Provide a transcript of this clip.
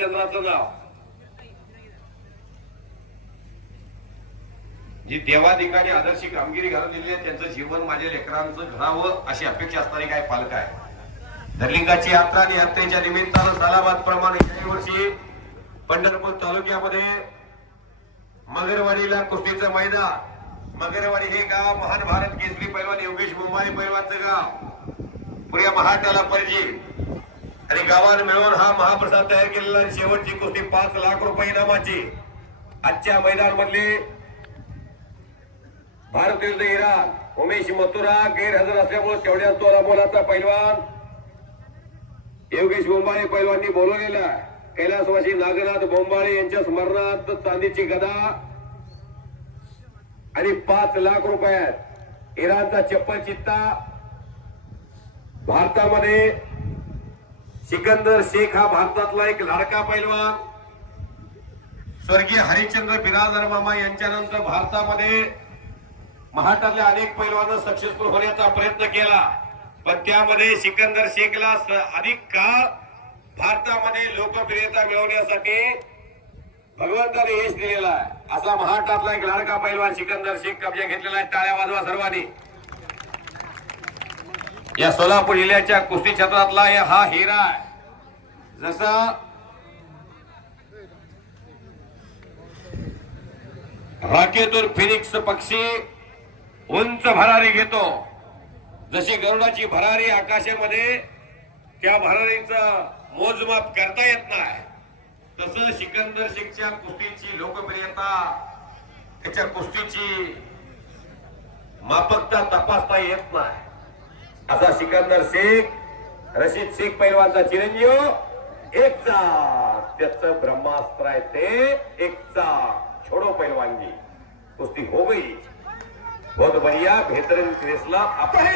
केंद्राचं नाव जी देवाधिकारी आदर्शी कामगिरी घालून दिली आहे त्यांचं जीवन माझ्या लेकरांचं घडावं अशी अपेक्षा असणारी काय पालक आहे? धरलिंगाची यात्रा आणि यात्रेच्या निमित्तानं सालाबाद प्रमाणे याही वर्षी पंढरपूर तालुक्यामध्ये मगरवाडीला कुस्तीचं मैदान. मगरवाडी हे गाव महान भारत केसरी पैलवान योगेश मुंबाई पैलवानचं गाव. पुऱ्या महाराष्ट्राला परिचित आणि गावानं मिळून हा महाप्रसाद तयार केलेला आणि शेवटची कोटी पाच लाख रुपये इनामाची. आजच्या मैदान मधले भारत इराण उमेश मथुरा गैरहजर असल्यामुळे तेवढ्या तोरा बोलाचा पैलवान. योगेश बोंबाळे पैलवांनी बोलवलेला कैलासवासी नागनाथ बोंबाळे यांच्या स्मरणार्थ चांदीची गदा आणि पाच लाख रुपयात इराणचा चप्पल चित्ता भारतामध्ये सिकंदर शेख हा भारतातला एक लाडका पैलवान. स्वर्गीय हरिश्चंद्र बिराजर मामा यांच्यानंतर भारतामध्ये महाराष्ट्रातल्या अनेक पैलवान सक्सेसफुल होण्याचा प्रयत्न केला. पण त्यामध्ये सिकंदर शेखला स- अधिक काळ भारतामध्ये लोकप्रियता मिळवण्यासाठी भगवंताने यश दिलेला आहे. असा महाराष्ट्रातला एक लाडका पैलवान सिकंदर शेख कब्जा घेतलेला आहे. टाळ्या वाजवा सर्वांनी. या सोलापूर जिल्ह्याच्या कुस्ती क्षेत्रातला हा हिरा आहे. जसा राकेतूर फिनिक्स पक्षी उंच भरारी घेतो. जशी गरुडाची भरारी आकाशामध्ये त्या भरारीचं मोजमाप करता येत नाही. तसं सिकंदर शेखच्या कुस्तीची लोकप्रियता त्याच्या कुस्तीची मापकता तपासता येत नाही. असा सिकंदर शेख रशीद शेख पैलवानचा चिरंजीव एक चाक. त्याचं ब्रह्मास्त्र आहे ते एकचा छोडो पैलवानजी. कुस्ती हो गई. बहुत बढ़िया बेहतरीन क्रेसला आपण